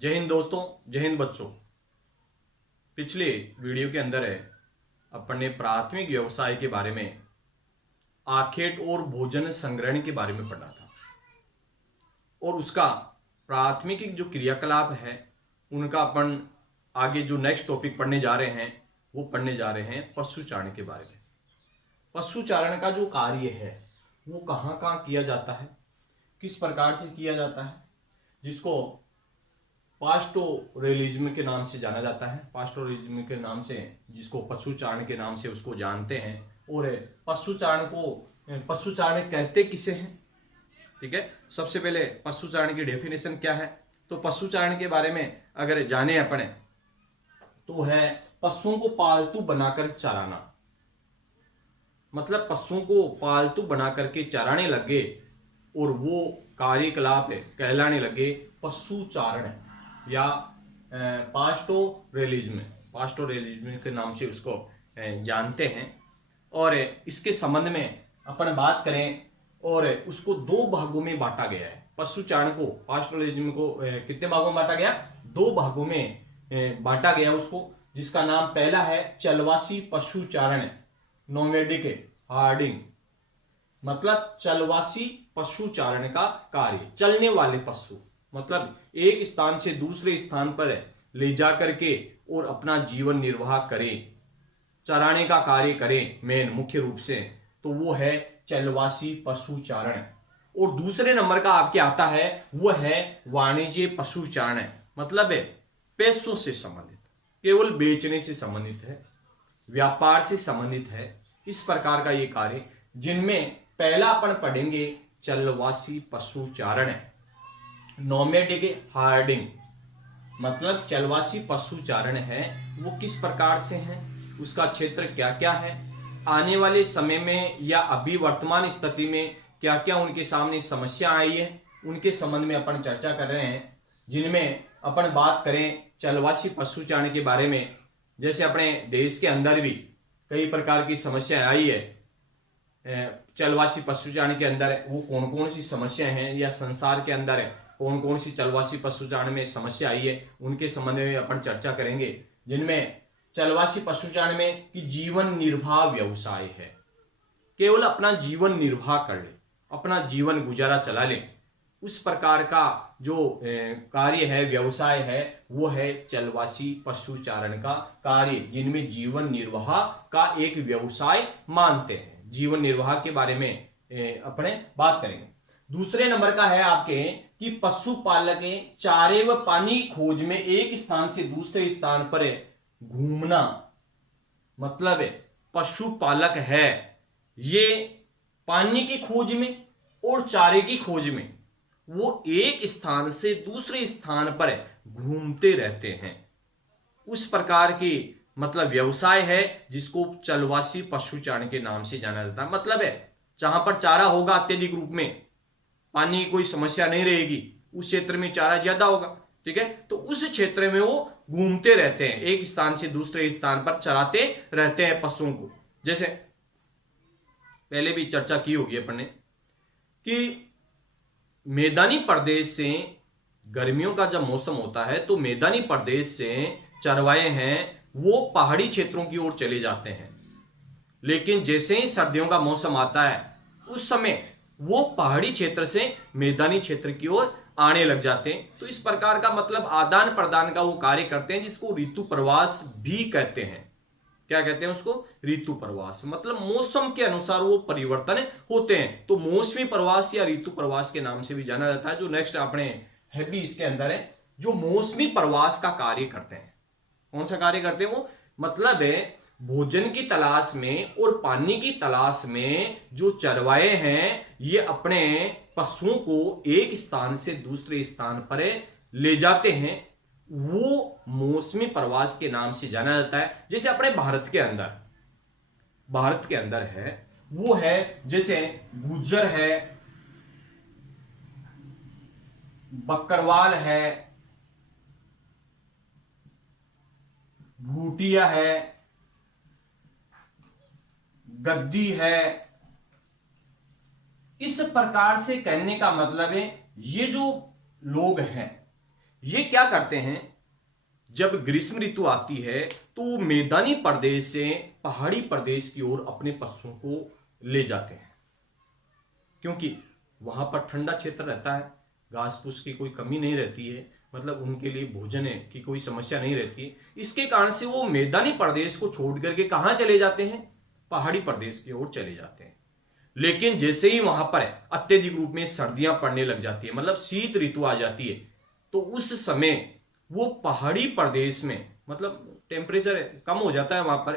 जय हिंद दोस्तों, जय हिंद बच्चों। पिछले वीडियो के अंदर है अपन ने प्राथमिक व्यवसाय के बारे में आखेट और भोजन संग्रहण के बारे में पढ़ा था और उसका प्राथमिक जो क्रियाकलाप है उनका अपन आगे जो नेक्स्ट टॉपिक पढ़ने जा रहे हैं वो पढ़ने जा रहे हैं पशुचारण के बारे में। पशुचारण का जो कार्य है वो कहाँ कहाँ किया जाता है, किस प्रकार से किया जाता है, जिसको पास्टोरलिज्म के नाम से जाना जाता है। पास्टोरलिज्म के नाम से जिसको पशुचारण के नाम से उसको जानते हैं। और पशुचारण कहते किसे हैं, ठीक है। सबसे पहले पशुचारण की डेफिनेशन क्या है, तो पशुचारण के बारे में अगर जाने अपने तो है पशुओं को पालतू बनाकर चराना। मतलब पशुओं को पालतू बना करके चराने लगे और वो कार्यकलाप कहलाने लगे पशुचारण या पास्टोरलिज्म के नाम से उसको जानते हैं। और इसके संबंध में अपन बात करें और उसको दो भागों में बांटा गया है। पशुचारण को, पास्टोरलिज्म को कितने भागों में बांटा गया? दो भागों में बांटा गया उसको, जिसका नाम पहला है चलवासी पशुचारण, नोमैडिक हार्डिंग। मतलब चलवासी पशुचारण का कार्य, चलने वाले पशु, मतलब एक स्थान से दूसरे स्थान पर ले जाकर के और अपना जीवन निर्वाह करें, चराने का कार्य करें मेन मुख्य रूप से, तो वो है चलवासी पशुचारण। और दूसरे नंबर का आपके आता है वो है वाणिज्य पशुचारण। मतलब है पैसों से संबंधित, केवल बेचने से संबंधित है, व्यापार से संबंधित है, इस प्रकार का ये कार्य, जिनमें पहला अपन पढ़ेंगे चलवासी पशुचारण, नोमैडिक हार्डिंग। मतलब चलवासी पशुचारण है वो किस प्रकार से है, उसका क्षेत्र क्या क्या है, आने वाले समय में या अभी वर्तमान स्थिति में क्या क्या उनके सामने समस्या आई है, उनके संबंध में अपन चर्चा कर रहे हैं। जिनमें अपन बात करें चलवासी पशुचारण के बारे में, जैसे अपने देश के अंदर भी कई प्रकार की समस्या आई है। चलवासी पशुचारण के अंदर वो कौन कौन सी समस्या हैं, या संसार के अंदर कौन कौन सी चलवासी पशुचारण में समस्या आई है, उनके संबंध में अपन चर्चा करेंगे। जिनमें चलवासी पशुचारण में कि जीवन निर्वाह व्यवसाय है, केवल अपना जीवन निर्वाह कर ले, अपना जीवन गुजारा चला ले, उस प्रकार का जो कार्य है, व्यवसाय है, वो है चलवासी पशुचारण का कार्य, जिनमें जीवन निर्वाह का एक व्यवसाय मानते हैं। जीवन निर्वाह के बारे में अपने बात करेंगे। दूसरे नंबर का है आपके कि पशुपालक चारे व पानी की खोज में एक स्थान से दूसरे स्थान पर घूमना। मतलब पशुपालक है ये पानी की खोज में और चारे की खोज में वो एक स्थान से दूसरे स्थान पर घूमते रहते हैं, उस प्रकार की मतलब व्यवसाय है जिसको चलवासी पशुचारण के नाम से जाना जाता है। मतलब है जहां पर चारा होगा अत्यधिक रूप में, पानी की कोई समस्या नहीं रहेगी, उस क्षेत्र में चारा ज्यादा होगा, ठीक है, तो उस क्षेत्र में वो घूमते रहते हैं, एक स्थान से दूसरे स्थान पर चराते रहते हैं पशुओं को। जैसे पहले भी चर्चा की होगी अपन ने कि मैदानी प्रदेश से, गर्मियों का जब मौसम होता है तो मैदानी प्रदेश से चरवाए हैं वो पहाड़ी क्षेत्रों की ओर चले जाते हैं, लेकिन जैसे ही सर्दियों का मौसम आता है उस समय वो पहाड़ी क्षेत्र से मैदानी क्षेत्र की ओर आने लग जाते हैं। तो इस प्रकार का मतलब आदान प्रदान का वो कार्य करते हैं, जिसको ऋतु प्रवास भी कहते हैं। क्या कहते हैं उसको? ऋतु प्रवास। मतलब मौसम के अनुसार वो परिवर्तन होते हैं, तो मौसमी प्रवास या ऋतु प्रवास के नाम से भी जाना जाता है। जो नेक्स्ट अपने है भी इसके अंदर है, जो मौसमी प्रवास का कार्य करते हैं। कौन सा कार्य करते हैं वो? मतलब है भोजन की तलाश में और पानी की तलाश में जो चरवाए हैं ये अपने पशुओं को एक स्थान से दूसरे स्थान पर ले जाते हैं, वो मौसमी प्रवास के नाम से जाना जाता है। जैसे अपने भारत के अंदर है वो है जैसे गुज्जर है, बकरवाल है, भूटिया है, गद्दी है। इस प्रकार से कहने का मतलब है ये जो लोग हैं ये क्या करते हैं, जब ग्रीष्म ऋतु आती है तो मैदानी प्रदेश से पहाड़ी प्रदेश की ओर अपने पशुओं को ले जाते हैं, क्योंकि वहां पर ठंडा क्षेत्र रहता है, घास फूस की कोई कमी नहीं रहती है, मतलब उनके लिए भोजन की कोई समस्या नहीं रहती है। इसके कारण से वो मैदानी प्रदेश को छोड़ करके कहां चले जाते हैं, पहाड़ी प्रदेश की ओर चले जाते हैं। लेकिन जैसे ही वहां पर अत्यधिक रूप में सर्दियां पड़ने लग जाती है, मतलब शीत ऋतु आ जाती है, तो उस समय वो पहाड़ी प्रदेश में मतलब टेम्परेचर कम हो जाता है वहां पर,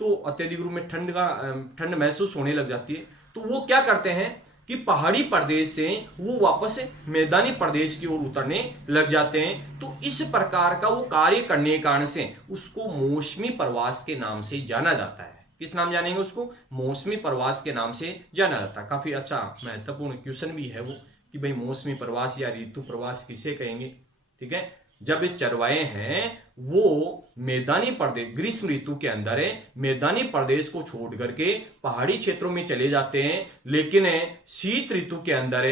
तो अत्यधिक रूप में ठंड महसूस होने लग जाती है। तो वो क्या करते हैं कि पहाड़ी प्रदेश से वो वापस मैदानी प्रदेश की ओर उतरने लग जाते हैं। तो इस प्रकार का वो कार्य करने के कारण से उसको मौसमी प्रवास के नाम से जाना जाता है। किस नाम जानेंगे उसको, मौसमी प्रवास के नाम से जाना जाता है। काफी अच्छा महत्वपूर्ण क्वेश्चन भी है वो कि भाई मौसमी प्रवास या ऋतु प्रवास किसे कहेंगे। ठीक है, जब ये चरवाहे हैं वो मैदानी प्रदेश ग्रीष्म ऋतु के अंदर मैदानी प्रदेश को छोड़ करके पहाड़ी क्षेत्रों में चले जाते हैं, लेकिन शीत ऋतु के अंदर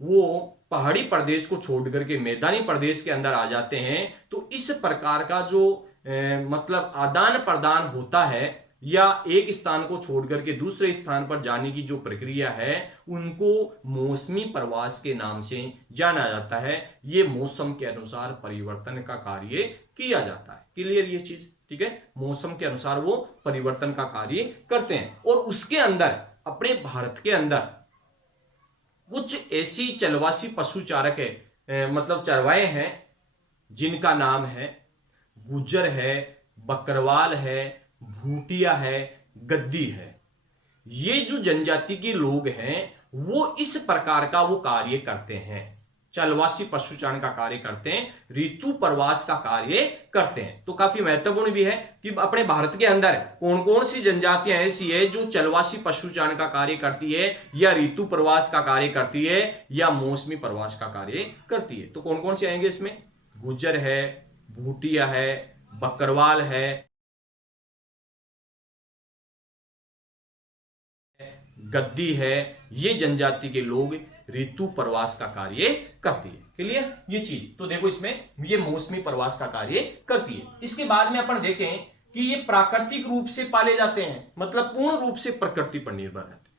वो पहाड़ी प्रदेश को छोड़ करके मैदानी प्रदेश के अंदर आ जाते हैं। तो इस प्रकार का जो मतलब आदान प्रदान होता है या एक स्थान को छोड़ करके दूसरे स्थान पर जाने की जो प्रक्रिया है, उनको मौसमी प्रवास के नाम से जाना जाता है। ये मौसम के अनुसार परिवर्तन का कार्य किया जाता है। क्लियर ये चीज, ठीक है, मौसम के अनुसार वो परिवर्तन का कार्य करते हैं। और उसके अंदर अपने भारत के अंदर कुछ ऐसी चलवासी पशुचारक मतलब चरवाहे हैं जिनका नाम है गुज्जर है, बकरवाल है, भूटिया है, गद्दी है। ये जो जनजाति के लोग हैं वो इस प्रकार का वो कार्य करते हैं, चलवासी पशुचारण का कार्य करते हैं, ऋतु प्रवास का कार्य करते हैं। तो काफी महत्वपूर्ण भी है कि अपने भारत के अंदर कौन कौन सी जनजातियां ऐसी है जो चलवासी पशुचारण का कार्य करती है, या ऋतु प्रवास का कार्य करती है, या मौसमी प्रवास का कार्य करती है। तो कौन कौन से आएंगे इसमें, गुज्जर है, भूटिया है, बकरवाल है, गद्दी है। ये जनजाति के लोग ऋतु प्रवास का कार्य करती है। क्लियर ये चीज, तो देखो इसमें ये मौसमी प्रवास का कार्य करती है। इसके बाद में अपन देखें कि ये प्राकृतिक रूप से पाले जाते हैं, मतलब पूर्ण रूप से प्रकृति पर निर्भर रहते हैं।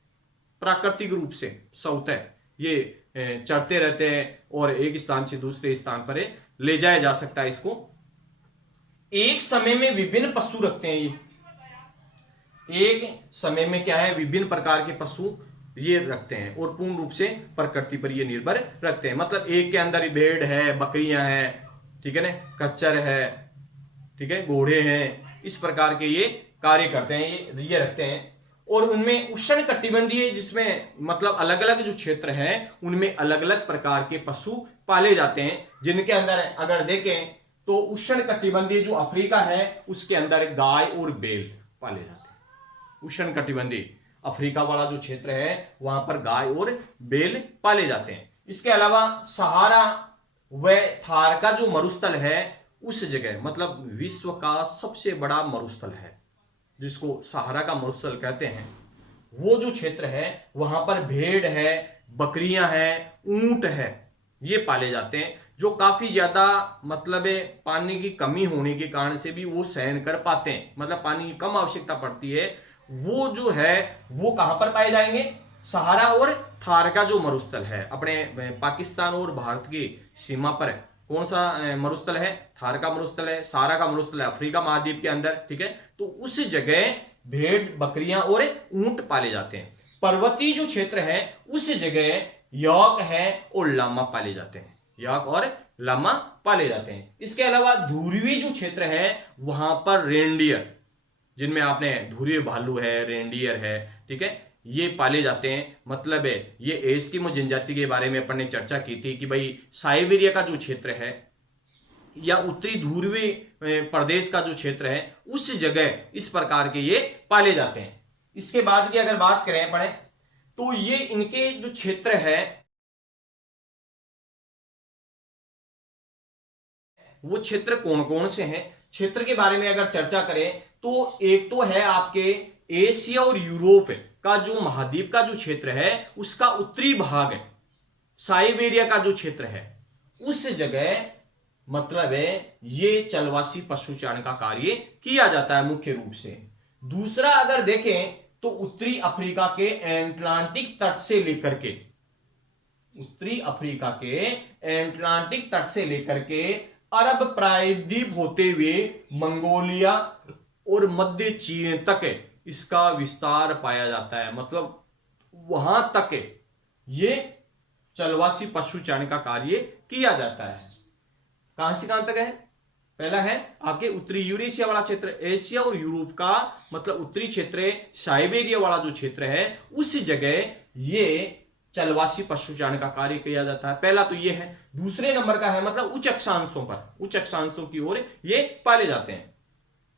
प्राकृतिक रूप से स्वतः ये चरते रहते हैं और एक स्थान से दूसरे स्थान पर ले जाया जा सकता है। इसको एक समय में विभिन्न पशु रखते हैं, ये एक समय में क्या है विभिन्न प्रकार के पशु ये रखते हैं और पूर्ण रूप से प्रकृति पर ये निर्भर रखते हैं। मतलब एक के अंदर भेड़ है, बकरियां हैं, ठीक है ना, कच्चर है, ठीक है, घोड़े हैं, इस प्रकार के ये कार्य करते हैं, ये रखते हैं। और उनमें उष्ण कटिबंधीय, जिसमें मतलब अलग अलग जो क्षेत्र है उनमें अलग अलग प्रकार के पशु पाले जाते हैं, जिनके अंदर अगर देखें तो उष्ण कटिबंधीय जो अफ्रीका है उसके अंदर गाय और बैल पाले जाते हैं। उष्ण कटिबंधीय अफ्रीका वाला जो क्षेत्र है वहां पर गाय और बैल पाले जाते हैं। इसके अलावा सहारा व थार का जो मरुस्थल है उस जगह, मतलब विश्व का सबसे बड़ा मरुस्थल है जिसको सहारा का मरुस्थल कहते हैं, वो जो क्षेत्र है वहां पर भेड़ है, बकरियां हैं, ऊंट है, ये पाले जाते हैं, जो काफी ज्यादा मतलब पानी की कमी होने के कारण से भी वो सहन कर पाते हैं। मतलब पानी की कम आवश्यकता पड़ती है, वो जो है वो कहां पर पाए जाएंगे, सहारा और थार का जो मरुस्थल है अपने पाकिस्तान और भारत की सीमा पर कौन सा मरुस्थल है, थार का मरुस्थल है, सहारा का मरुस्थल है अफ्रीका महाद्वीप के अंदर, ठीक है। तो उस जगह भेड़, बकरियां और ऊंट पाले जाते हैं। पर्वतीय जो क्षेत्र है उस जगह यॉक है और लामा पाले जाते हैं, यॉक और लामा पाले जाते हैं। इसके अलावा ध्रुवीय जो क्षेत्र है वहां पर रेनडियर, जिनमें आपने ध्रुवीय भालू है, रेनडियर है, ठीक है, ये पाले जाते हैं। मतलब है ये एस्किमो जनजाति के बारे में अपन ने चर्चा की थी कि भाई साइबेरिया का जो क्षेत्र है या उत्तरी ध्रुवीय प्रदेश का जो क्षेत्र है उस जगह इस प्रकार के ये पाले जाते हैं। इसके बाद की अगर बात करें अपन तो ये इनके जो क्षेत्र है वो क्षेत्र कौन कौन से हैं, क्षेत्र के बारे में अगर चर्चा करें तो एक तो है आपके एशिया और यूरोप का जो महाद्वीप का जो क्षेत्र है उसका उत्तरी भाग है, साइबेरिया का जो क्षेत्र है उस जगह मतलब है ये चलवासी पशुचारण का कार्य किया जाता है मुख्य रूप से। दूसरा अगर देखें तो उत्तरी अफ्रीका के एटलांटिक तट से लेकर के, उत्तरी अफ्रीका के एटलांटिक तट से लेकर के अरब प्रायद्वीप होते हुए मंगोलिया और मध्य चीन तक इसका विस्तार पाया जाता है। मतलब वहां तक ये चलवासी पशुचारण का कार्य किया जाता है। कहां से कहां तक है? पहला है आपके उत्तरी यूरेशिया वाला क्षेत्र, एशिया और यूरोप का मतलब उत्तरी क्षेत्र, साइबेरिया वाला जो क्षेत्र है उस जगह ये चलवासी पशुचारण का कार्य किया जाता है। पहला तो ये है। दूसरे नंबर का है मतलब उच्च अक्षांशों पर, उच्च अक्षांशों की ओर ये पाले जाते हैं।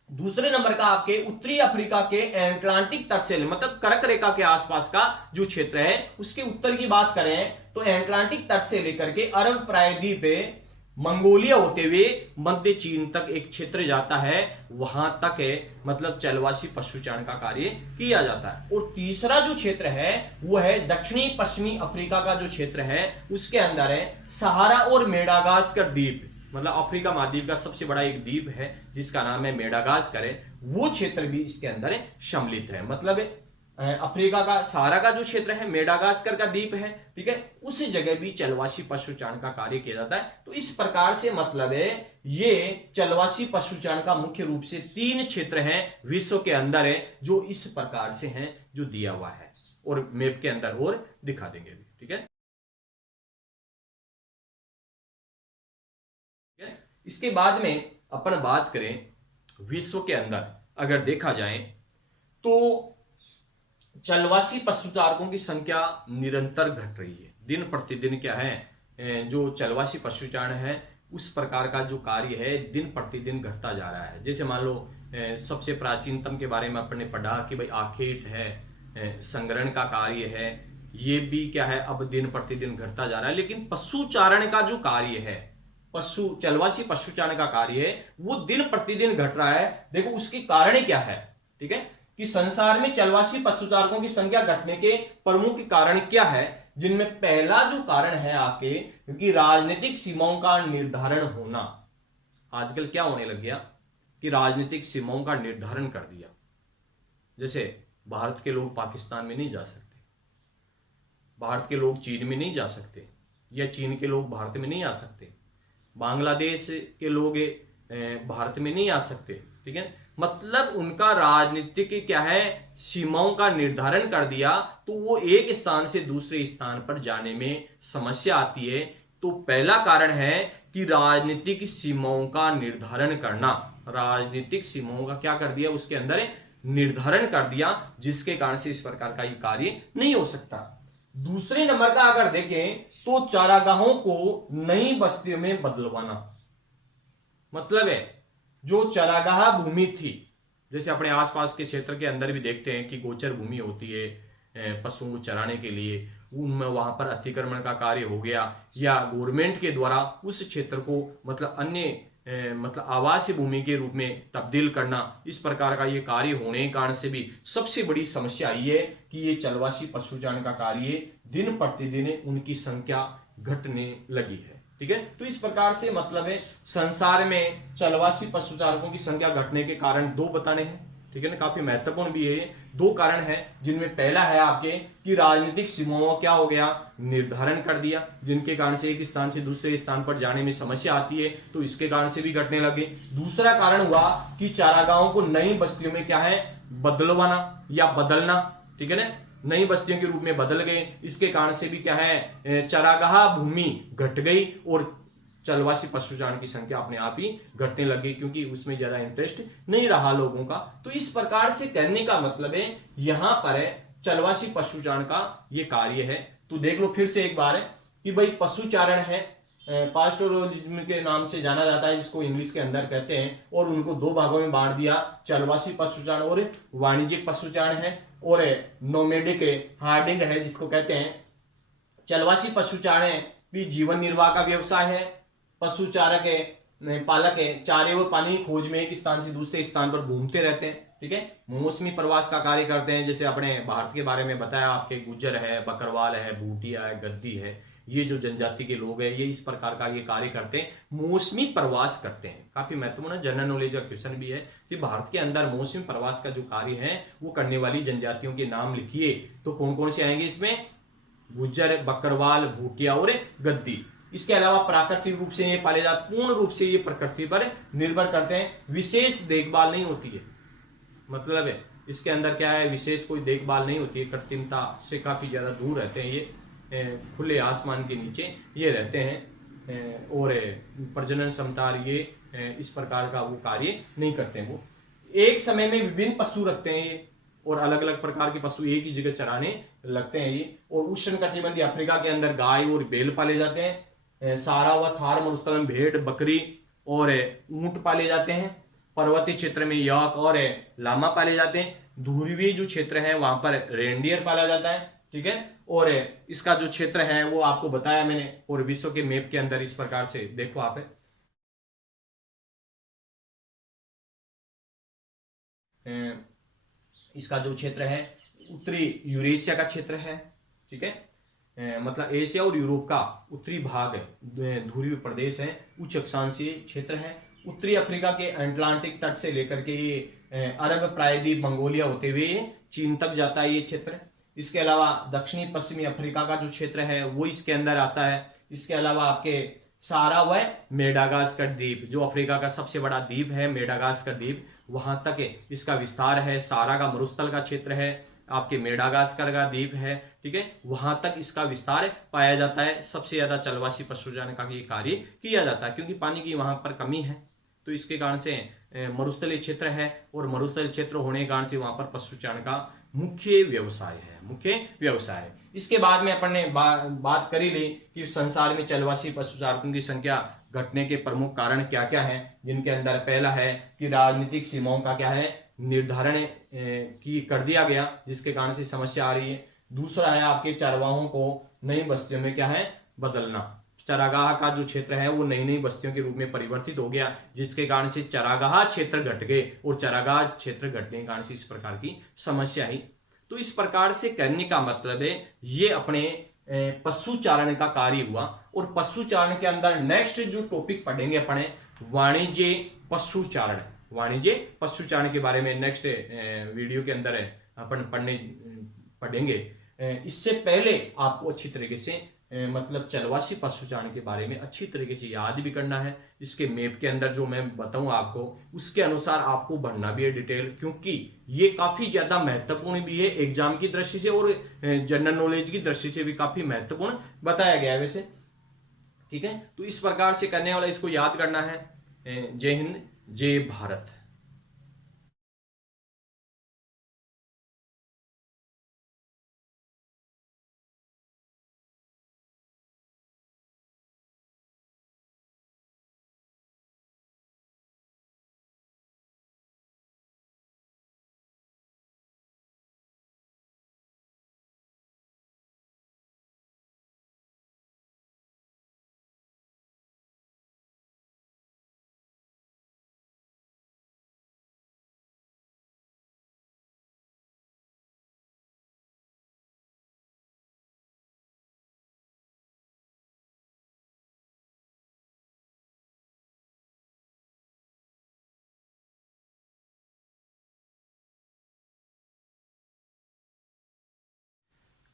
दूसरे नंबर का आपके उत्तरी अफ्रीका के एटलांटिक तट से मतलब कर्क रेखा के आसपास का जो क्षेत्र है उसके उत्तर की बात करें तो एटलांटिक तट से लेकर के अरब प्रायद्वीप मंगोलिया होते हुए मध्य चीन तक एक क्षेत्र जाता है, वहां तक है मतलब चलवासी पशुचारण का कार्य किया जाता है। और तीसरा जो क्षेत्र है वो है दक्षिणी पश्चिमी अफ्रीका का जो क्षेत्र है उसके अंदर है सहारा और मेडागास्कर द्वीप, मतलब अफ्रीका महाद्वीप का सबसे बड़ा एक द्वीप है जिसका नाम है मेडागास्कर है, वो क्षेत्र भी इसके अंदर सम्मिलित है। मतलब अफ्रीका का सहारा का जो क्षेत्र है मेडागास्कर का द्वीप है, ठीक है, उस जगह भी चलवासी पशुचारण का कार्य किया जाता है। तो इस प्रकार से मतलब है ये चलवासी पशुचारण का मुख्य रूप से 3 क्षेत्र हैं विश्व के अंदर है जो इस प्रकार से हैं जो दिया हुआ है और मैप के अंदर और दिखा देंगे भी, ठीक है। इसके बाद में अपन बात करें विश्व के अंदर अगर देखा जाए तो चलवासी पशुचारकों की संख्या निरंतर घट रही है। दिन प्रतिदिन क्या है जो चलवासी पशुचारण है उस प्रकार का जो कार्य है दिन प्रतिदिन घटता जा रहा है। जैसे मान लो सबसे प्राचीनतम के बारे में आपने पढ़ा कि भाई आखेट है, संग्रहण का कार्य है, ये भी क्या है अब दिन प्रतिदिन घटता जा रहा है। लेकिन पशुचारण का जो कार्य है, चलवासी पशुचारण का कार्य है वो दिन प्रतिदिन घट रहा है। देखो उसके कारण क्या है, ठीक है, कि संसार में चलवासी पशुचारकों की संख्या घटने के प्रमुख कारण क्या है, जिनमें पहला जो कारण है आपके क्योंकि राजनीतिक सीमाओं का निर्धारण होना। आजकल क्या होने लग गया कि राजनीतिक सीमाओं का निर्धारण कर दिया। जैसे भारत के लोग पाकिस्तान में नहीं जा सकते, भारत के लोग चीन में नहीं जा सकते, या चीन के लोग भारत में नहीं आ सकते, बांग्लादेश के लोग भारत में नहीं आ सकते, ठीक है। मतलब उनका राजनीतिक क्या है सीमाओं का निर्धारण कर दिया तो वो एक स्थान से दूसरे स्थान पर जाने में समस्या आती है। तो पहला कारण है कि राजनीतिक सीमाओं का निर्धारण करना, राजनीतिक सीमाओं का क्या कर दिया उसके अंदर निर्धारण कर दिया, जिसके कारण से इस प्रकार का ये कार्य नहीं हो सकता। दूसरे नंबर का अगर देखें तो चारागाहों को नई बस्तियों में बदलवाना। मतलब है जो चरागाह भूमि थी, जैसे अपने आसपास के क्षेत्र के अंदर भी देखते हैं कि गोचर भूमि होती है पशुओं को चराने के लिए, उनमें वहां पर अतिक्रमण का कार्य हो गया या गवर्नमेंट के द्वारा उस क्षेत्र को मतलब अन्य मतलब आवासीय भूमि के रूप में तब्दील करना, इस प्रकार का ये कार्य होने के कारण से भी सबसे बड़ी समस्या ये है कि ये चलवासी पशुचारण का कार्य दिन प्रतिदिन उनकी संख्या घटने लगी है, ठीक है। तो इस प्रकार से मतलब है संसार में चलवासी पशुचारकों की संख्या घटने के कारण 2 बताने हैं, ठीक है ना, काफी महत्वपूर्ण भी है। 2 कारण है जिनमें पहला है आपके कि राजनीतिक सीमाओं क्या हो गया निर्धारण कर दिया, जिनके कारण से एक स्थान से दूसरे स्थान पर जाने में समस्या आती है, तो इसके कारण से भी घटने लगे। दूसरा कारण हुआ कि चारागाहों को नई बस्तियों में क्या है बदलवाना या बदलना, ठीक है ना, नई बस्तियों के रूप में बदल गए। इसके कारण से भी क्या है चरागाह भूमि घट गई और चलवासी पशुचारण की संख्या अपने आप ही घटने लगी क्योंकि उसमें ज्यादा इंटरेस्ट नहीं रहा लोगों का। तो इस प्रकार से कहने का मतलब है यहां पर है चलवासी पशुचारण का ये कार्य है। तो देख लो फिर से एक बार है कि भाई पशुचारण है पास्टोरलिज्म के नाम से जाना जाता है, जिसको इंग्लिश के अंदर कहते हैं, और उनको 2 भागों में बांट दिया, चलवासी पशुचारण और वाणिज्यिक पशुचारण है, और नोमेडिक हार्डिंग है जिसको कहते हैं। चलवासी पशुचारण भी जीवन निर्वाह का व्यवसाय है। पशुचारक पालक चारे व पानी की खोज में एक स्थान से दूसरे स्थान पर घूमते रहते हैं, ठीक है, मौसमी प्रवास का कार्य करते हैं। जैसे अपने भारत के बारे में बताया आपके गुज्जर है, बकरवाल है, भूटिया है, गद्दी है, ये जो जनजाति के लोग हैं ये इस प्रकार का ये कार्य करते हैं, मौसमी प्रवास करते हैं। काफी महत्वपूर्ण जनरल नॉलेज का क्वेश्चन भी है कि भारत के अंदर मौसमी प्रवास का जो कार्य है वो करने वाली जनजातियों के नाम लिखिए। तो कौन कौन से आएंगे इसमें? गुज्जर, बकरवाल, भूटिया और गद्दी। इसके अलावा प्राकृतिक रूप से ये पाले जाते, पूर्ण रूप से ये प्रकृति पर निर्भर करते हैं, विशेष देखभाल नहीं होती है। मतलब है इसके अंदर क्या है, विशेष कोई देखभाल नहीं होती है, कृत्रिमता से काफी ज्यादा दूर रहते हैं ये, खुले आसमान के नीचे ये रहते हैं और प्रजनन क्षमता ये इस प्रकार का वो कार्य नहीं करते हैं। वो एक समय में विभिन्न पशु रखते हैं ये, और अलग अलग प्रकार के पशु एक ही जगह चराने लगते हैं ये। और उष्णकटिबंधीय अफ्रीका के अंदर गाय और बैल पाले जाते हैं। सारा व थार मरुस्थल में भेड़, बकरी और ऊंट पाले जाते हैं। पर्वतीय क्षेत्र में याक और लामा पाले जाते हैं। ध्रुवीय जो क्षेत्र है वहां पर रेंडियर पाला जाता है, ठीक है। और इसका जो क्षेत्र है वो आपको बताया मैंने, और विश्व के मैप के अंदर इस प्रकार से देखो आप इसका जो क्षेत्र है उत्तरी यूरेशिया का क्षेत्र है, ठीक है। मतलब एशिया और यूरोप का उत्तरी भाग ध्रुवीय प्रदेश है, उच्च अक्षांशीय क्षेत्र है। उत्तरी अफ्रीका के अटलांटिक तट से लेकर के ये अरब प्रायद्वीप, मंगोलिया होते हुए चीन तक जाता है ये क्षेत्र। इसके अलावा दक्षिणी पश्चिमी अफ्रीका का जो क्षेत्र है वो इसके अंदर आता है। इसके अलावा आपके सारा व मेडागास्कर द्वीप, जो अफ्रीका का सबसे बड़ा द्वीप है मेडागास्कर द्वीप, वहां तक इसका विस्तार है। सारा का मरुस्थल का क्षेत्र है, आपके मेडागास्कर का द्वीप है, ठीक है, वहां तक इसका विस्तार पाया जाता है। सबसे ज्यादा चलवासी पशुचारण का ये कार्य किया जाता है, क्योंकि पानी की वहां पर कमी है, तो इसके कारण से मरुस्थलीय क्षेत्र है, और मरुस्थलीय क्षेत्र होने के कारण से वहां पर पशुचारण का मुख्य व्यवसाय है, मुख्य व्यवसाय। इसके बाद में अपन ने बात करी ली कि संसार में चलवासी पशुचारकों की संख्या घटने के प्रमुख कारण क्या क्या है, जिनके अंदर पहला है कि राजनीतिक सीमाओं का क्या है निर्धारण की कर दिया गया, जिसके कारण से समस्या आ रही है। दूसरा है आपके चरवाहों को नई बस्तियों में क्या है बदलना, चरागाह का जो क्षेत्र है वो नई नई बस्तियों के रूप में परिवर्तित हो गया, जिसके कारण से चरागाह क्षेत्र घट गए, और चरागाह क्षेत्र घटने के कारण से इस प्रकार की समस्या आई। तो इस प्रकार से करने का मतलब है ये अपने पशुचारण का कार्य हुआ। और पशुचारण के अंदर नेक्स्ट जो टॉपिक पढ़ेंगे अपने वाणिज्य पशुचारण, वाणिज्य पशुचारण के बारे में नेक्स्ट वीडियो के अंदर अपन पढ़ेंगे। इससे पहले आपको अच्छी तरीके से मतलब चलवासी पशुचारण के बारे में अच्छी तरीके से याद भी करना है। इसके मैप के अंदर जो मैं बताऊं आपको उसके अनुसार आपको बढ़ना भी है डिटेल, क्योंकि ये काफी ज्यादा महत्वपूर्ण भी है एग्जाम की दृष्टि से, और जनरल नॉलेज की दृष्टि से भी काफी महत्वपूर्ण बताया गया है वैसे, ठीक है। तो इस प्रकार से करने वाला इसको याद करना है। जय हिंद, जय भारत।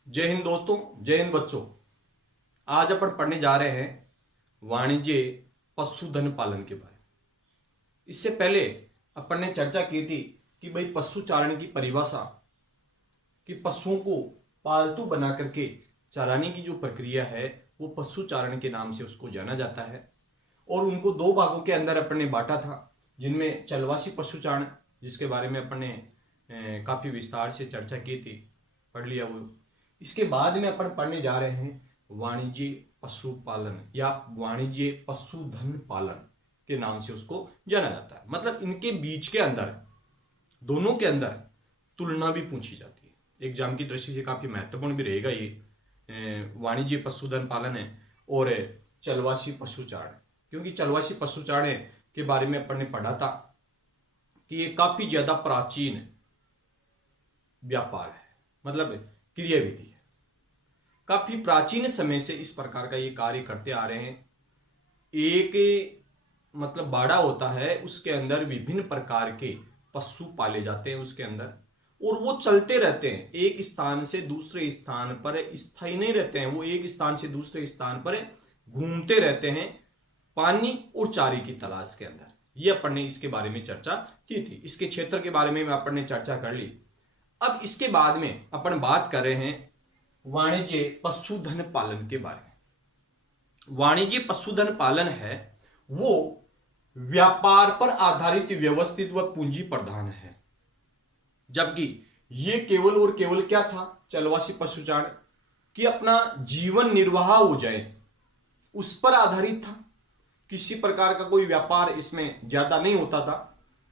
जय हिंद दोस्तों, जय हिंद बच्चों। आज अपन पढ़ने जा रहे हैं वाणिज्य पशुधन पालन के बारे में। इससे पहले अपन ने चर्चा की थी कि भाई पशुचारण की परिभाषा, कि पशुओं को पालतू बना करके चराने की जो प्रक्रिया है वो पशुचारण के नाम से उसको जाना जाता है। और उनको दो भागों के अंदर अपन ने बांटा था, जिनमें चलवासी पशुचारण, जिसके बारे में अपन ने काफी विस्तार से चर्चा की थी, पढ़ लिया वो। इसके बाद में अपन पढ़ने जा रहे हैं वाणिज्य पशुपालन या वाणिज्य पशुधन पालन के नाम से उसको जाना जाता है। मतलब इनके बीच के अंदर, दोनों के अंदर तुलना भी पूछी जाती है, एग्जाम की दृष्टि से काफी महत्वपूर्ण भी रहेगा ये वाणिज्य पशुधन पालन है और चलवासी पशुचारण। क्योंकि चलवासी पशुचारण के बारे में अपन ने पढ़ा था कि ये काफी ज्यादा प्राचीन व्यापार है, मतलब क्रियाविधि है, काफी प्राचीन समय से इस प्रकार का ये कार्य करते आ रहे हैं। एक मतलब बाड़ा होता है, उसके अंदर विभिन्न प्रकार के पशु पाले जाते हैं उसके अंदर, और वो चलते रहते हैं, एक स्थान से दूसरे स्थान पर स्थायी नहीं रहते हैं, वो एक स्थान से दूसरे स्थान पर घूमते रहते हैं पानी और चारे की तलाश के अंदर। ये अपन ने इसके बारे में चर्चा की थी, इसके क्षेत्र के बारे में अपन ने चर्चा कर ली। अब इसके बाद में अपन बात कर रहे हैं वाणिज्य पशुधन पालन के बारे में। वाणिज्य पशुधन पालन है वो व्यापार पर आधारित व्यवस्थित व पूंजी प्रधान है, जबकि ये केवल और केवल क्या था, चलवासी पशुचारण कि अपना जीवन निर्वाह हो जाए उस पर आधारित था। किसी प्रकार का कोई व्यापार इसमें ज्यादा नहीं होता था,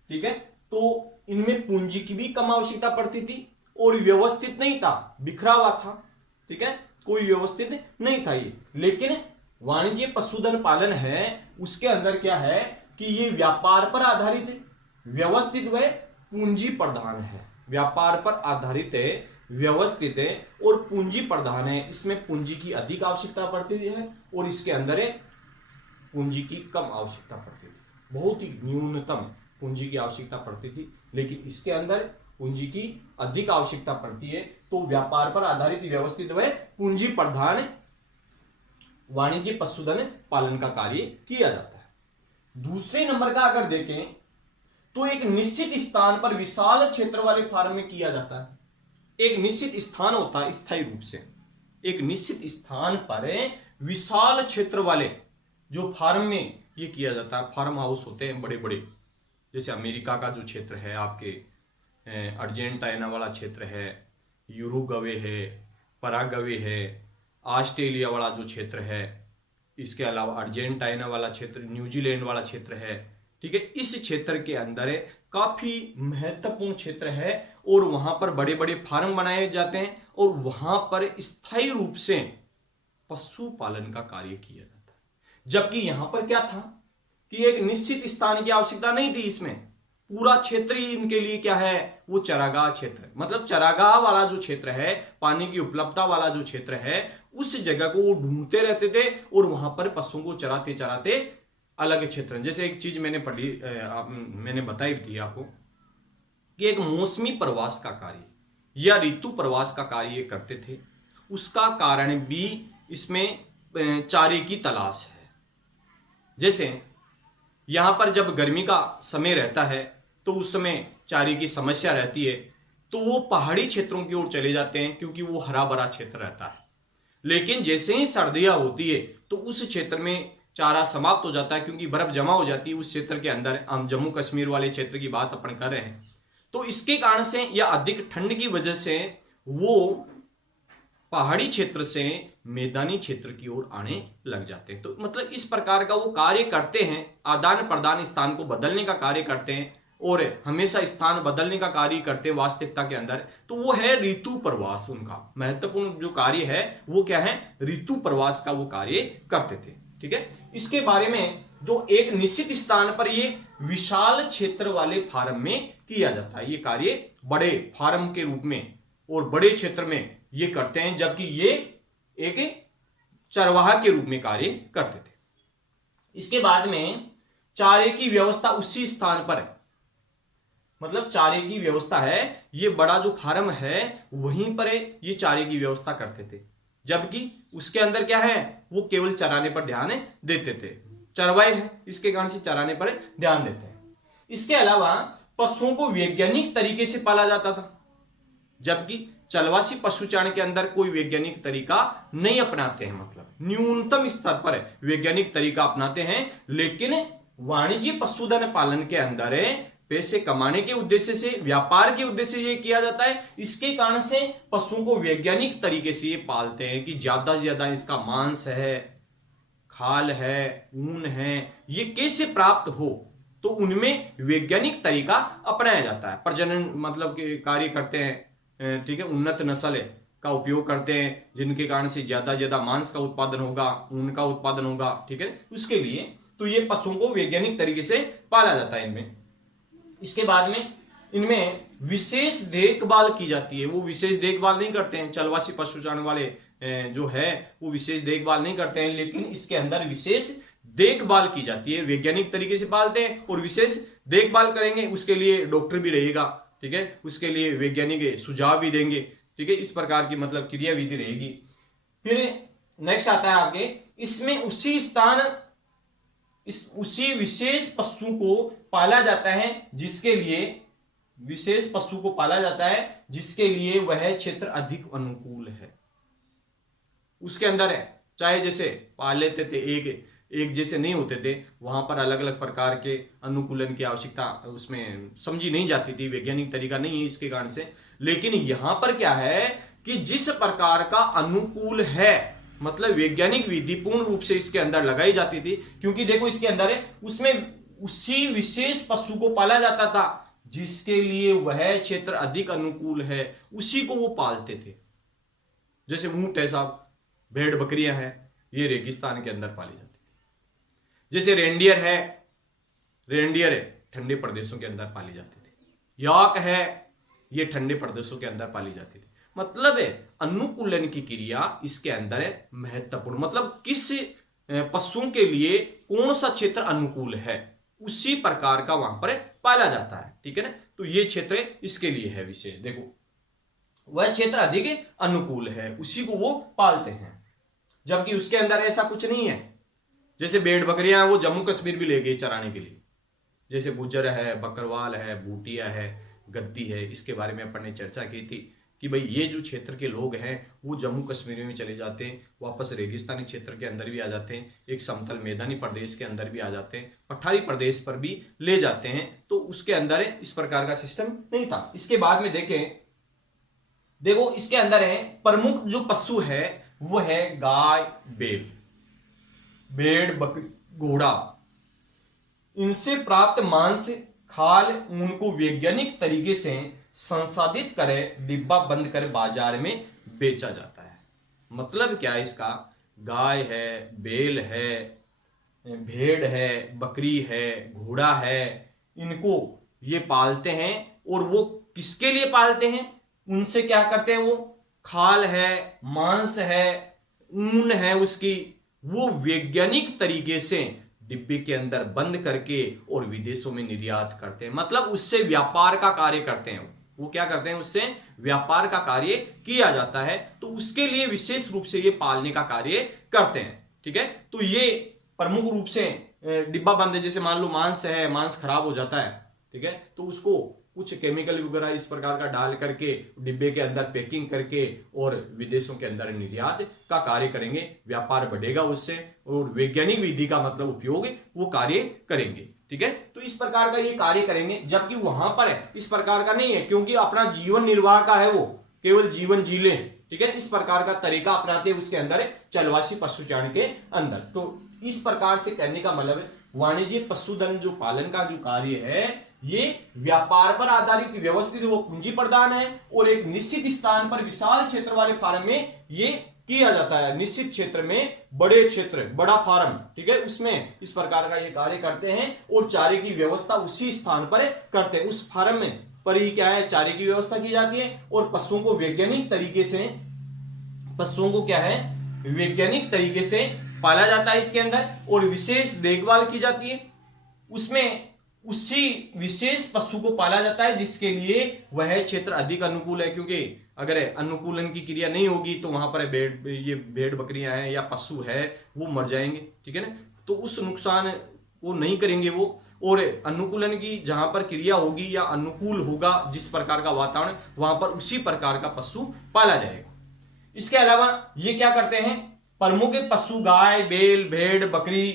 ठीक है। तो इनमें पूंजी की भी कम आवश्यकता पड़ती थी और व्यवस्थित नहीं था, बिखरा हुआ था, ठीक है, कोई व्यवस्थित नहीं था ये। लेकिन वाणिज्य पशुधन पालन है उसके अंदर क्या है कि ये व्यापार पर आधारित है, व्यवस्थित व पूंजी प्रधान है। व्यापार पर आधारित है, व्यवस्थित है और पूंजी प्रधान है। इसमें पूंजी की अधिक आवश्यकता पड़ती है और इसके अंदर पूंजी की कम आवश्यकता पड़ती थी, बहुत ही न्यूनतम पूंजी की आवश्यकता पड़ती थी, लेकिन इसके अंदर पूंजी की अधिक आवश्यकता पड़ती है। तो व्यापार पर आधारित व्यवस्थित व पूंजी प्रधान वाणिज्य पशुधन पालन का कार्य किया जाता है। दूसरे नंबर का अगर देखें तो एक निश्चित स्थान पर विशाल क्षेत्र वाले फार्म में किया जाता है। एक निश्चित स्थान होता है स्थायी रूप से, एक निश्चित स्थान पर विशाल क्षेत्र वाले जो फार्म में ये किया जाता है। फार्म हाउस होते हैं बड़े बड़े, जैसे अमेरिका का जो क्षेत्र है, आपके अर्जेंटीना वाला क्षेत्र है, यूरुग्वे है, पराग्वे है, ऑस्ट्रेलिया वाला जो क्षेत्र है, इसके अलावा अर्जेंटीना वाला क्षेत्र, न्यूजीलैंड वाला क्षेत्र है, ठीक है। इस क्षेत्र के अंदर काफी महत्वपूर्ण क्षेत्र है और वहां पर बड़े बड़े फार्म बनाए जाते हैं और वहां पर स्थायी रूप से पशुपालन का कार्य किया जाता है। जबकि यहां पर क्या था कि एक निश्चित स्थान की आवश्यकता नहीं थी, इसमें पूरा क्षेत्र ही इनके लिए क्या है, वो चरागाह क्षेत्र, मतलब चरागाह वाला जो क्षेत्र है, पानी की उपलब्धता वाला जो क्षेत्र है, उस जगह को वो ढूंढते रहते थे और वहां पर पशुओं को चराते चराते अलग क्षेत्र। जैसे एक चीज मैंने पढ़ी, मैंने बताई थी आपको कि एक मौसमी प्रवास का कार्य या ऋतु प्रवास का कार्य करते थे। उसका कारण भी इसमें चारे की तलाश है। जैसे यहां पर जब गर्मी का समय रहता है तो उस समय चारे की समस्या रहती है, तो वो पहाड़ी क्षेत्रों की ओर चले जाते हैं क्योंकि वो हरा भरा क्षेत्र रहता है। लेकिन जैसे ही सर्दियां होती है तो उस क्षेत्र में चारा समाप्त हो जाता है क्योंकि बर्फ जमा हो जाती है उस क्षेत्र के अंदर। हम जम्मू कश्मीर वाले क्षेत्र की बात अपन कर रहे हैं, तो इसके कारण से या अधिक ठंड की वजह से वो पहाड़ी क्षेत्र से मैदानी क्षेत्र की ओर आने लग जाते हैं। तो मतलब इस प्रकार का वो कार्य करते हैं, आदान प्रदान, स्थान को बदलने का कार्य करते हैं और हमेशा स्थान बदलने का कार्य करते हैं वास्तविकता के अंदर। तो वो है ऋतु प्रवास। उनका महत्वपूर्ण जो कार्य है वो क्या है, ऋतु प्रवास का वो कार्य करते थे, ठीक है। इसके बारे में जो एक निश्चित स्थान पर ये विशाल क्षेत्र वाले फार्म में किया जाता है, ये कार्य बड़े फार्म के रूप में और बड़े क्षेत्र में ये करते हैं, जबकि ये एक चरवाहा के रूप में कार्य करते थे। इसके बाद में चारे की व्यवस्था उसी स्थान पर है, मतलब चारे की व्यवस्था है, ये बड़ा जो फार्म है वहीं पर ये चारे की व्यवस्था करते थे, जबकि उसके अंदर क्या है, वो केवल चराने पर ध्यान देते थे। चरवाए हैं, इसके कारण से चराने पर ध्यान देते हैं। इसके अलावा पशुओं को वैज्ञानिक तरीके से पाला जाता था, जबकि चलवासी पशुचारण के अंदर कोई वैज्ञानिक तरीका नहीं अपनाते हैं, मतलब न्यूनतम स्तर पर वैज्ञानिक तरीका अपनाते हैं। लेकिन वाणिज्य पशुधन पालन के अंदर पैसे कमाने के उद्देश्य से, व्यापार के उद्देश्य से ये किया जाता है। इसके कारण से पशुओं को वैज्ञानिक तरीके से ये पालते हैं कि ज्यादा से ज्यादा इसका मांस है, खाल है, ऊन है, ये कैसे प्राप्त हो, तो उनमें वैज्ञानिक तरीका अपनाया जाता है। प्रजनन मतलब के कार्य करते हैं, ठीक है, उन्नत नस्ल का उपयोग करते हैं जिनके कारण से ज्यादा से ज्यादा मांस का उत्पादन होगा, ऊन का उत्पादन होगा, ठीक है। उसके लिए तो ये पशुओं को वैज्ञानिक तरीके से पाला जाता है इनमें। इसके बाद में इनमें विशेष देखभाल की जाती है। वो विशेष देखभाल नहीं करते हैं चलवासी पशुचारण वाले, जो है वो विशेष देखभाल नहीं करते हैं, लेकिन इसके अंदर विशेष देखभाल की जाती है। वैज्ञानिक तरीके से पालते हैं और विशेष देखभाल करेंगे, उसके लिए डॉक्टर भी रहेगा, ठीक है, उसके लिए वैज्ञानिक सुझाव भी देंगे, ठीक है, इस प्रकार की मतलब क्रियाविधि रहेगी। फिर नेक्स्ट आता है आपके, इसमें उसी विशेष पशु को पाला जाता है जिसके लिए विशेष पशु को पाला जाता है जिसके लिए वह क्षेत्र अधिक अनुकूल है। उसके अंदर है, चाहे जैसे पाल लेते थे एक जैसे नहीं होते थे, वहां पर अलग अलग प्रकार के अनुकूलन की आवश्यकता उसमें समझी नहीं जाती थी, वैज्ञानिक तरीका नहीं है इसके कारण से। लेकिन यहां पर क्या है कि जिस प्रकार का अनुकूल है, मतलब वैज्ञानिक विधि पूर्ण रूप से इसके अंदर लगाई जाती थी, क्योंकि देखो इसके अंदर है, उसमें उसी विशेष पशु को पाला जाता था जिसके लिए वह क्षेत्र अधिक अनुकूल है, उसी को वो पालते थे। जैसे ऊंट है साहब, भेड़ बकरियां हैं, ये रेगिस्तान के अंदर पाली जाती थी। जैसे रेंडियर है, ठंडे प्रदेशों के अंदर पाली जाती थी। याक है, ये ठंडे प्रदेशों के अंदर पाली जाती थी। मतलब है अनुकूलन की क्रिया इसके अंदर है महत्वपूर्ण, मतलब किस पशुओं के लिए कौन सा क्षेत्र अनुकूल है, उसी प्रकार का वहां पर पाला जाता है, ठीक है ना। तो ये क्षेत्र इसके लिए है विशेष, देखो वह क्षेत्र अधिक अनुकूल है, उसी को वो पालते हैं। जबकि उसके अंदर ऐसा कुछ नहीं है, जैसे भेड़ बकरियां वो जम्मू कश्मीर भी ले गए चराने के लिए, जैसे गुज्जर है, बकरवाल है, बूटिया है, गद्दी है, इसके बारे में अपन ने चर्चा की थी कि भाई ये जो क्षेत्र के लोग हैं वो जम्मू कश्मीर में चले जाते हैं, वापस रेगिस्तानी क्षेत्र के अंदर भी आ जाते हैं, एक समतल मैदानी प्रदेश के अंदर भी आ जाते हैं, पठारी प्रदेश पर भी ले जाते हैं। तो उसके अंदर इस प्रकार का सिस्टम नहीं था। इसके बाद में देखो इसके अंदर है प्रमुख जो पशु है वो है गाय, बैल, भेड़, बकरी, घोड़ा। इनसे प्राप्त मांस, खाल, ऊन को वैज्ञानिक तरीके से संसाधित करे डिब्बा बंद कर बाजार में बेचा जाता है। मतलब क्या है इसका, गाय है, बैल है, भेड़ है, बकरी है, घोड़ा है, इनको ये पालते हैं। और वो किसके लिए पालते हैं, उनसे क्या करते हैं, वो खाल है, मांस है, ऊन है उसकी, वो वैज्ञानिक तरीके से डिब्बे के अंदर बंद करके और विदेशों में निर्यात करते हैं। मतलब उससे व्यापार का कार्य करते हैं। वो क्या करते हैं, उससे व्यापार का कार्य किया जाता है। तो उसके लिए विशेष रूप से ये पालने का कार्य करते हैं, ठीक है। तो ये प्रमुख रूप से डिब्बा बंद है। जैसे मान लो मांस है, मांस खराब हो जाता है, ठीक है, तो उसको कुछ केमिकल वगैरह इस प्रकार का डाल करके डिब्बे के अंदर पैकिंग करके और विदेशों के अंदर निर्यात का कार्य करेंगे, व्यापार बढ़ेगा उससे, और वैज्ञानिक विधि का मतलब उपयोग वो कार्य करेंगे, ठीक है। तो इस प्रकार का ये कार्य करेंगे। जबकि वहां पर है इस प्रकार का नहीं है, क्योंकि अपना जीवन निर्वाह का है, वो केवल जीवन जी ले, ठीक है, इस प्रकार का तरीका अपनाते हैं उसके अंदर चलवासी पशुचारण के अंदर। तो इस प्रकार से कहने का मतलब वाणिज्य पशुधन जो पालन का जो कार्य है ये व्यापार पर आधारित व्यवस्थित वो पूंजी प्रदान है, और एक निश्चित स्थान पर विशाल क्षेत्र वाले फार्म में ये किया जाता है। निश्चित क्षेत्र में बड़े क्षेत्र, बड़ा फार्म, ठीक है, उसमें इस प्रकार का ये कार्य करते हैं और चारे की व्यवस्था उसी स्थान पर करते हैं। उस फार्म में पर ही क्या है, चारे की व्यवस्था की जाती है और पशुओं को वैज्ञानिक तरीके से, पशुओं को क्या है, वैज्ञानिक तरीके से पाला जाता है इसके अंदर, और विशेष देखभाल की जाती है। उसमें उसी विशेष पशु को पाला जाता है जिसके लिए वह क्षेत्र अधिक अनुकूल है। क्योंकि अगर अनुकूलन की क्रिया नहीं होगी तो वहां पर भेड़ बकरियां हैं या पशु है वो मर जाएंगे, ठीक है ना। तो उस नुकसान को नहीं करेंगे वो, और अनुकूलन की जहां पर क्रिया होगी या अनुकूल होगा जिस प्रकार का वातावरण, वहां पर उसी प्रकार का पशु पाला जाएगा। इसके अलावा ये क्या करते हैं, प्रमुख पशु गाय, बैल, भेड़, बकरी,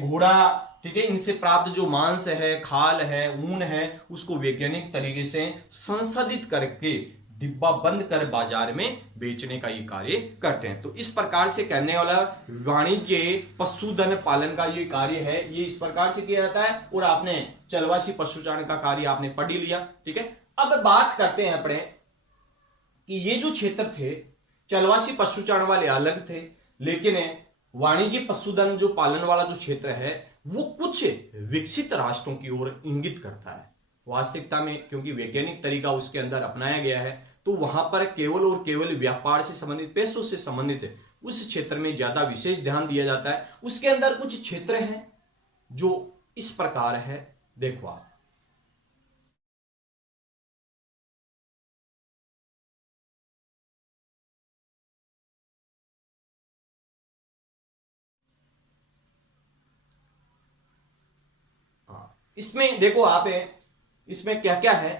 घोड़ा, ठीक है, इनसे प्राप्त जो मांस है, खाल है, ऊन है, उसको वैज्ञानिक तरीके से संसाधित करके डिब्बा बंद कर बाजार में बेचने का ये कार्य करते हैं। तो इस प्रकार से कहने वाला वाणिज्य पशुधन पालन का ये कार्य है, ये इस प्रकार से किया जाता है। और आपने चलवासी पशुचारण का कार्य आपने पढ़ ही लिया, ठीक है। अब बात करते हैं अपने कि ये जो क्षेत्र थे चलवासी पशुचारण वाले अलग थे, लेकिन वाणिज्य पशुधन जो पालन वाला जो क्षेत्र है वो कुछ विकसित राष्ट्रों की ओर इंगित करता है वास्तविकता में, क्योंकि वैज्ञानिक तरीका उसके अंदर अपनाया गया है। तो वहां पर केवल और केवल व्यापार से संबंधित, पैसों से संबंधित उस क्षेत्र में ज्यादा विशेष ध्यान दिया जाता है। उसके अंदर कुछ क्षेत्र हैं जो इस प्रकार है, देखो आप। इसमें देखो आप, इसमें क्या क्या है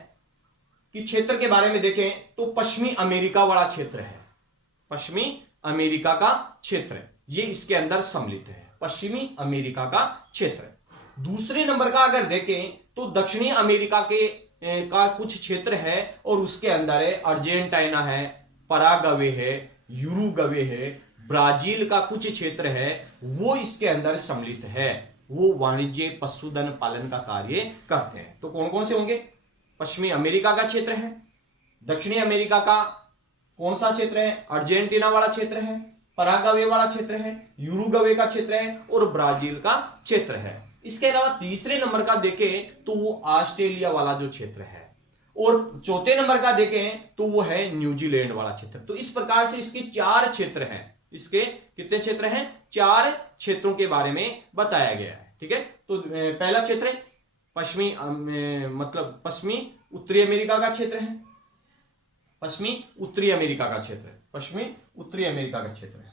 कि क्षेत्र के बारे में देखें तो पश्चिमी अमेरिका वाला क्षेत्र है, पश्चिमी अमेरिका का क्षेत्र ये इसके अंदर सम्मिलित है, पश्चिमी अमेरिका का क्षेत्र। दूसरे नंबर का अगर देखें तो दक्षिणी अमेरिका के का कुछ क्षेत्र है और उसके अंदर है अर्जेंटीना है, पराग्वे है, यूरुग्वे है, ब्राजील का कुछ क्षेत्र है, वो इसके अंदर सम्मिलित है। वो वाणिज्य पशुधन पालन का कार्य करते हैं। तो कौन कौन से होंगे? पश्चिमी अमेरिका का क्षेत्र है, दक्षिणी अमेरिका का कौन सा क्षेत्र है? अर्जेंटीना वाला क्षेत्र है, पराग्वे वाला क्षेत्र है, यूरुग्वे का क्षेत्र है और ब्राजील का क्षेत्र है। इसके अलावा तीसरे नंबर का देखें तो वो ऑस्ट्रेलिया वाला जो क्षेत्र है, और चौथे नंबर का देखें तो वो है न्यूजीलैंड वाला क्षेत्र। तो इस प्रकार से इसके 4 क्षेत्र हैं। इसके कितने क्षेत्र हैं? 4 क्षेत्रों के बारे में बताया गया है। ठीक है, तो पहला क्षेत्र पश्चिमी मतलब पश्चिमी उत्तरी अमेरिका का क्षेत्र है, पश्चिमी उत्तरी अमेरिका का क्षेत्र है, पश्चिमी उत्तरी अमेरिका का क्षेत्र है,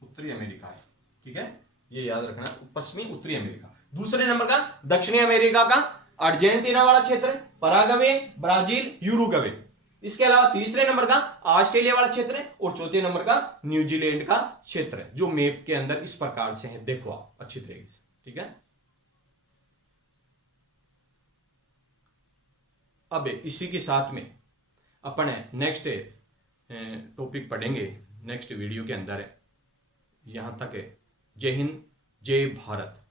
उत्तरी अमेरिका है। ठीक है, ये याद रखना, पश्चिमी उत्तरी अमेरिका। दूसरे नंबर का दक्षिणी अमेरिका का अर्जेंटीना वाला क्षेत्र, पराग्वे, ब्राजील, यूरुग्वे। इसके अलावा तीसरे नंबर का ऑस्ट्रेलिया वाला क्षेत्र है और चौथे नंबर का न्यूजीलैंड का क्षेत्र है, जो मैप के अंदर इस प्रकार से है, देखो आप अच्छी तरीके से। ठीक है, अब इसी के साथ में अपन नेक्स्ट टॉपिक पढ़ेंगे नेक्स्ट वीडियो के अंदर। यहां तक जय हिंद, जय भारत।